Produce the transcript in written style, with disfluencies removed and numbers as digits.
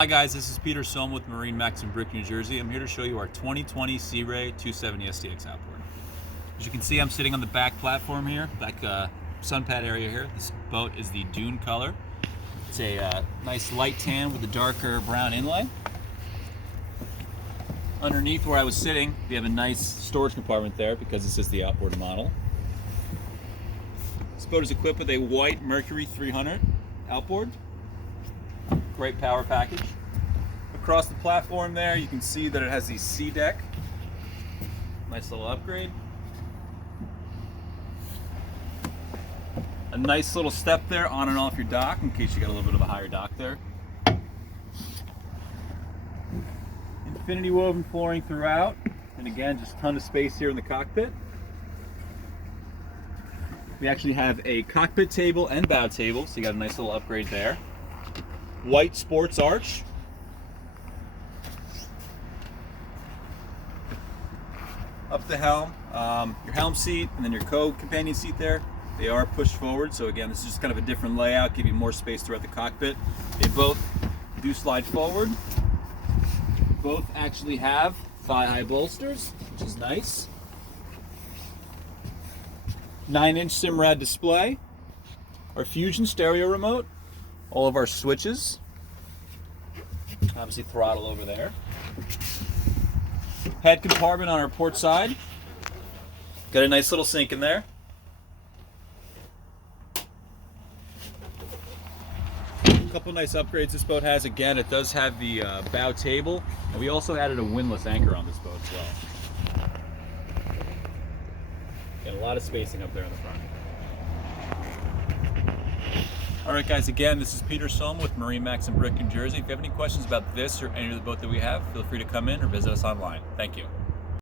Hi guys, this is Peter Sohm with MarineMax Brick, New Jersey. I'm here to show you our 2020 Sea Ray 270 SDX outboard. As you can see, I'm sitting on the back platform here, back sun pad area here. This boat is the dune color. It's a nice light tan with a darker brown inlay. Underneath where I was sitting, we have a nice storage compartment there because this is the outboard model. This boat is equipped with a white Mercury 300 outboard. Great power package. Across the platform there, you can see that it has the sea deck. Nice little upgrade. A nice little step there on and off your dock in case you got a little bit of a higher dock there. Infinity woven flooring throughout. And again, just a ton of space here in the cockpit. We actually have a cockpit table and bow table, so you got a nice little upgrade there. White sports arch. Up the helm, your helm seat and then your co-companion seat there, they are pushed forward. So again, this is just kind of a different layout, give you more space throughout the cockpit. They both do slide forward. Both actually have thigh-high bolsters, which is nice. 9-inch Simrad display. Our Fusion stereo remote. All of our switches, obviously throttle over there. Head compartment on our port side. Got a nice little sink in there. A couple nice upgrades this boat has. Again, it does have the bow table, and we also added a windlass anchor on this boat as well. Got a lot of spacing up there in the front. Alright guys, again, this is Peter Sohm with MarineMax Brick, New Jersey. If you have any questions about this or any of the boat that we have, feel free to come in or visit us online. Thank you.